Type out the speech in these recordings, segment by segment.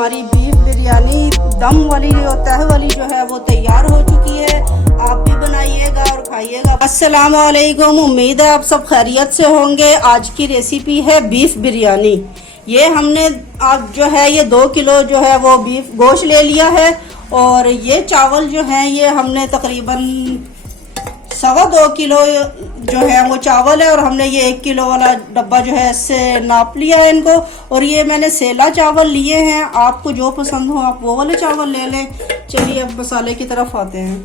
हमारी बीफ बिरयानी दम वाली जो तह वाली जो है वो तैयार हो चुकी है। आप भी बनाइएगा और खाइएगा। अस्सलाम वालेकुम, उम्मीद है आप सब खैरियत से होंगे। आज की रेसिपी है बीफ बिरयानी। ये हमने अब जो है ये 2 किलो जो है वो बीफ गोश्त ले लिया है और ये चावल जो है ये हमने तकरीबन 2.25 किलो जो है वो चावल है और हमने ये 1 किलो वाला डब्बा जो है इससे नाप लिया है इनको। और ये मैंने सेला चावल लिए हैं, आपको जो पसंद हो आप वो वाले चावल ले लें। चलिए अब मसाले की तरफ आते हैं।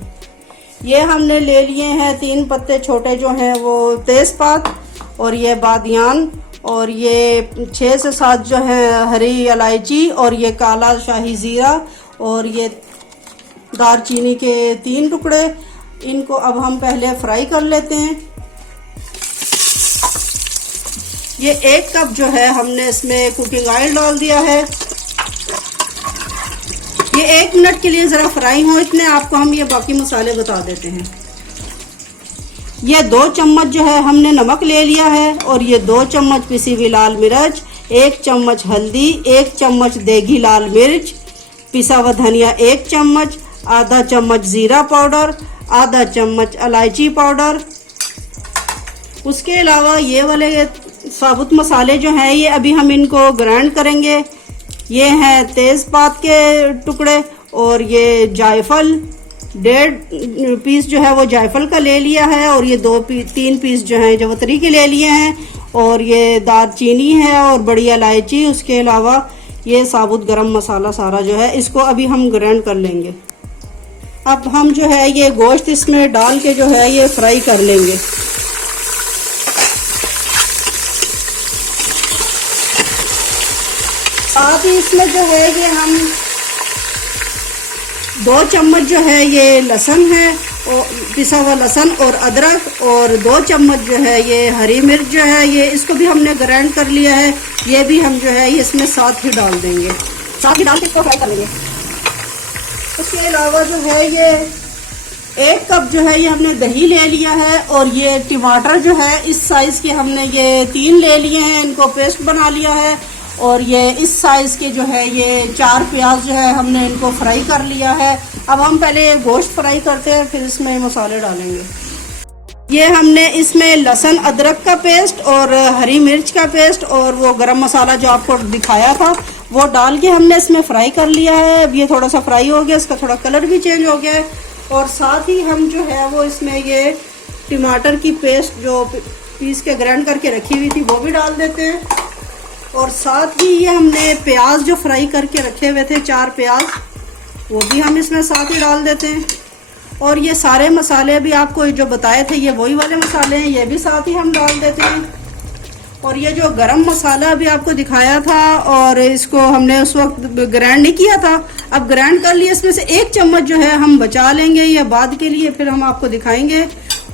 ये हमने ले लिए हैं 3 पत्ते छोटे जो हैं वो तेज़पात, और ये बादियान, और ये 6 से 7 जो है हरी इलायची, और ये काला शाही ज़ीरा, और ये दालचीनी के 3 टुकड़े। इनको अब हम पहले फ्राई कर लेते हैं। ये 1 कप जो है हमने इसमें कुकिंग ऑयल डाल दिया है। ये 1 मिनट के लिए ज़रा फ्राई हो, इतने आपको हम ये बाकी मसाले बता देते हैं। ये 2 चम्मच जो है हमने नमक ले लिया है, और ये 2 चम्मच पिसी हुई लाल मिर्च, 1 चम्मच हल्दी, 1 चम्मच देगी लाल मिर्च, पिसा हुआ धनिया 1 चम्मच, आधा चम्मच ज़ीरा पाउडर, आधा चम्मच इलायची पाउडर। उसके अलावा ये वाले साबुत मसाले जो हैं ये अभी हम इनको ग्राइंड करेंगे। ये हैं तेज़पात के टुकड़े, और ये जायफल 1.5 पीस जो है वो जायफल का ले लिया है, और ये 3 पीस जो हैं जवतरी के ले लिए हैं, और ये दालचीनी है और बड़ी इलायची। उसके अलावा ये साबुत गरम मसाला सारा जो है इसको अभी हम ग्राइंड कर लेंगे। अब हम जो है ये गोश्त इसमें डाल के जो है ये फ्राई कर लेंगे। साथ ही इसमें जो है ये हम 2 चम्मच जो है ये लहसुन है, और पिसा हुआ लहसुन और अदरक, और 2 चम्मच जो है ये हरी मिर्च जो है ये इसको भी हमने ग्राइंड कर लिया है। ये भी हम जो है ये इसमें साथ ही डाल देंगे, साथ ही डाल के इसको फ्राई कर लेंगे। उसके अलावा जो है ये 1 कप जो है ये हमने दही ले लिया है, और ये टमाटर जो है इस साइज़ के हमने ये 3 ले लिए हैं, इनको पेस्ट बना लिया है। और ये इस साइज़ के जो है ये 4 प्याज जो है हमने इनको फ्राई कर लिया है। अब हम पहले गोश्त फ्राई करते हैं, फिर इसमें मसाले डालेंगे। ये हमने इसमें लहसुन अदरक का पेस्ट और हरी मिर्च का पेस्ट और वो गरम मसाला जो आपको दिखाया था वो डाल के हमने इसमें फ्राई कर लिया है। अब ये थोड़ा सा फ्राई हो गया, इसका थोड़ा कलर भी चेंज हो गया है। और साथ ही हम जो है वो इसमें ये टमाटर की पेस्ट जो पीस के ग्राइंड करके रखी हुई थी वो भी डाल देते हैं। और साथ ही ये हमने प्याज जो फ्राई करके रखे हुए थे 4 प्याज, वो भी हम इसमें साथ ही डाल देते हैं। और ये सारे मसाले भी आपको जो बताए थे ये वही वाले मसाले हैं, ये भी साथ ही हम डाल देते हैं। और ये जो गरम मसाला अभी आपको दिखाया था और इसको हमने उस वक्त ग्राइंड नहीं किया था, अब ग्राइंड कर लिया। इसमें से 1 चम्मच जो है हम बचा लेंगे, ये बाद के लिए फिर हम आपको दिखाएंगे।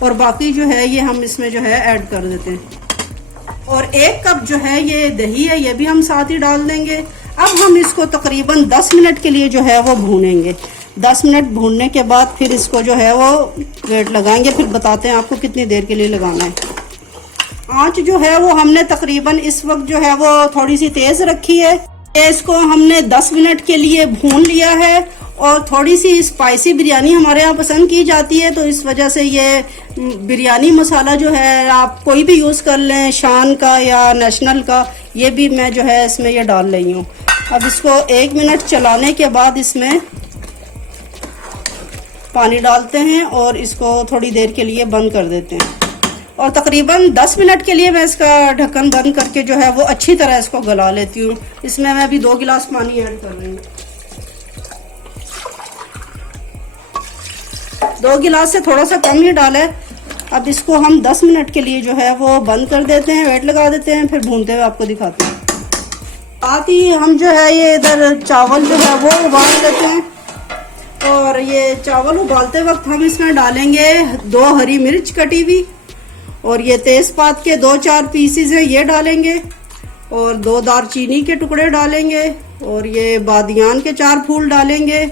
और बाकी जो है ये हम इसमें जो है ऐड कर देते हैं। और 1 कप जो है ये दही है, ये भी हम साथ ही डाल देंगे। अब हम इसको तकरीबन 10 मिनट के लिए जो है वो भूनेंगे। 10 मिनट भूनने के बाद फिर इसको जो है वो प्लेट लगाएंगे, फिर बताते हैं आपको कितनी देर के लिए लगाना है। आंच जो है वो हमने तकरीबन इस वक्त जो है वो थोड़ी सी तेज़ रखी है। इसको हमने 10 मिनट के लिए भून लिया है। और थोड़ी सी स्पाइसी बिरयानी हमारे यहाँ पसंद की जाती है, तो इस वजह से ये बिरयानी मसाला जो है आप कोई भी यूज़ कर लें, शान का या नेशनल का, ये भी मैं जो है इसमें ये डाल रही हूँ। अब इसको 1 मिनट चलाने के बाद इसमें पानी डालते हैं और इसको थोड़ी देर के लिए बंद कर देते हैं। और तकरीबन 10 मिनट के लिए मैं इसका ढक्कन बंद करके जो है वो अच्छी तरह इसको गला लेती हूँ। इसमें मैं अभी 2 गिलास पानी ऐड कर रही हूँ। 2 गिलास से थोड़ा सा कम ही डाला है। अब इसको हम 10 मिनट के लिए जो है वो बंद कर देते हैं, वेट लगा देते हैं, फिर भूनते हुए आपको दिखाते हैं। साथ ही हम जो है ये इधर चावल जो है वो उबाल देते हैं। और ये चावल उबालते वक्त हम इसमें डालेंगे 2 हरी मिर्च कटी हुई, और ये तेज़पात के 2-4 पीसेस हैं ये डालेंगे, और 2 दालचीनी के टुकड़े डालेंगे, और ये बादियान के 4 फूल डालेंगे,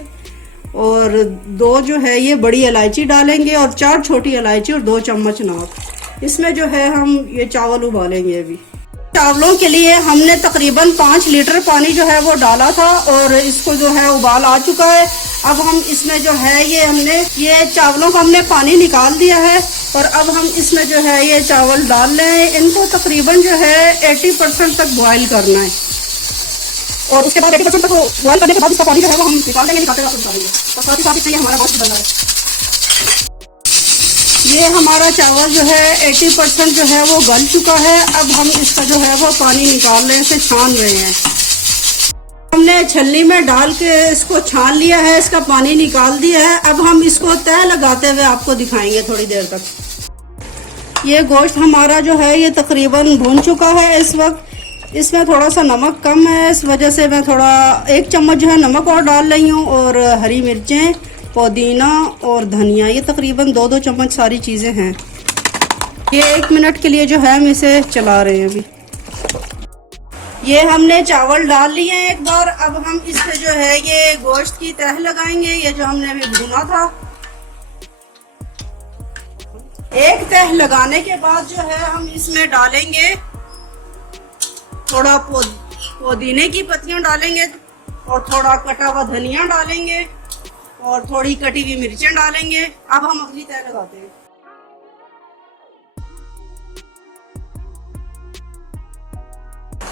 और 2 जो है ये बड़ी इलायची डालेंगे, और 4 छोटी इलायची, और 2 चम्मच नमक। इसमें जो है हम ये चावल उबालेंगे अभी। चावलों के लिए हमने तकरीबन 5 लीटर पानी जो है वो डाला था और इसको जो है उबाल आ चुका है। अब हम इसमें जो है ये चावलों का हमने पानी निकाल दिया है और अब हम इसमें जो है ये चावल डाल रहे हैं। इनको तकरीबन जो है 80% तक बॉयल करना है और उसके बाद 80% तक बॉयल करने के बाद इसका पानी जो है वो हम निकाल देंगे। निकालते निकालेंगे तो साथ ही साथ इससे हमारा गोश्त बन रहा है। ये हमारा चावल जो है 80% जो है वो गल चुका है। अब हम इसका जो है वो पानी निकाल रहे हैं, इसे छान रहे हैं। हमने छलनी में डाल के इसको छान लिया है, इसका पानी निकाल दिया है। अब हम इसको तह लगाते हुए आपको दिखाएंगे थोड़ी देर तक। ये गोश्त हमारा जो है ये तकरीबन भुन चुका है। इस वक्त इसमें थोड़ा सा नमक कम है, इस वजह से मैं थोड़ा 1 चम्मच जो है नमक और डाल रही हूँ। और हरी मिर्चें, पुदीना और धनिया, ये तकरीबन 2-2 चम्मच सारी चीज़ें हैं। ये 1 मिनट के लिए जो है हम इसे चला रहे हैं। अभी ये हमने चावल डाल लिए हैं एक बार। अब हम इस पे जो है ये गोश्त की तह लगाएंगे, ये जो हमने अभी भुना था। एक तह लगाने के बाद जो है हम इसमें डालेंगे थोड़ा पुदीने की पत्तियां डालेंगे और थोड़ा कटा हुआ धनिया डालेंगे और थोड़ी कटी हुई मिर्चें डालेंगे। अब हम अगली तह लगाते हैं।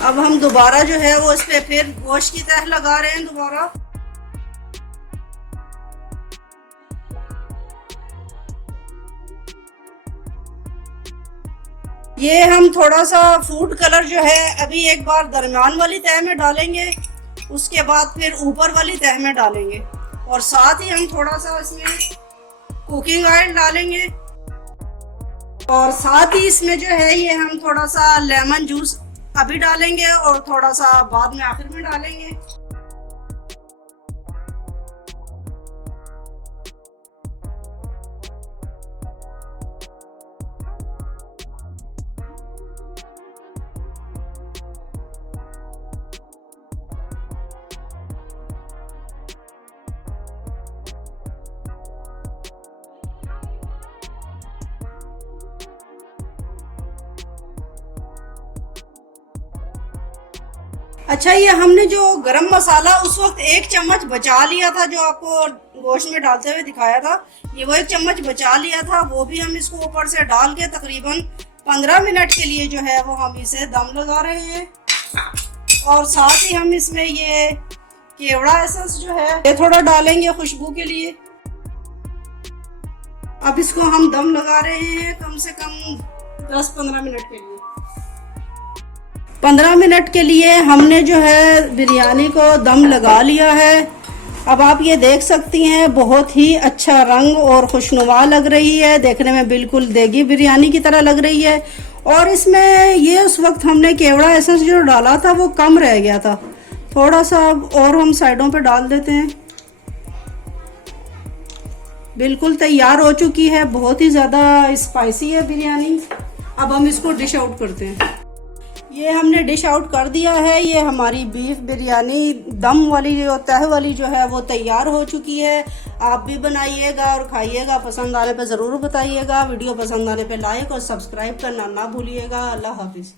अब हम दोबारा जो है वो इस पे फिर गोश्त की तह लगा रहे हैं दोबारा। ये हम थोड़ा सा फूड कलर जो है अभी एक बार दरमियान वाली तह में डालेंगे, उसके बाद फिर ऊपर वाली तह में डालेंगे और साथ ही हम थोड़ा सा इसमें कुकिंग ऑयल डालेंगे और साथ ही इसमें जो है ये हम थोड़ा सा लेमन जूस अभी डालेंगे और थोड़ा सा बाद में आखिर में डालेंगे। अच्छा, ये हमने जो गरम मसाला उस वक्त 1 चम्मच बचा लिया था, जो आपको गोश्त में डालते हुए दिखाया था, ये वो 1 चम्मच बचा लिया था, वो भी हम इसको ऊपर से डाल के तकरीबन 15 मिनट के लिए जो है वो हम इसे दम लगा रहे हैं। और साथ ही हम इसमें ये केवड़ा एसेंस जो है ये थोड़ा डालेंगे खुशबू के लिए। अब इसको हम दम लगा रहे हैं कम से कम 10-15 मिनट के लिए। 15 मिनट के लिए हमने जो है बिरयानी को दम लगा लिया है। अब आप ये देख सकती हैं बहुत ही अच्छा रंग और खुशनुमा लग रही है, देखने में बिल्कुल देगी बिरयानी की तरह लग रही है। और इसमें ये उस वक्त हमने केवड़ा एसेंस जो डाला था वो कम रह गया था, थोड़ा सा और हम साइडों पे डाल देते हैं। बिल्कुल तैयार हो चुकी है, बहुत ही ज़्यादा स्पाइसी है बिरयानी। अब हम इसको डिश आउट करते हैं। ये हमने डिश आउट कर दिया है। ये हमारी बीफ बिरयानी दम वाली जो तह वाली जो है वो तैयार हो चुकी है। आप भी बनाइएगा और खाइएगा, पसंद आने पे ज़रूर बताइएगा। वीडियो पसंद आने पे लाइक और सब्सक्राइब करना ना भूलिएगा। अल्लाह हाफिज़।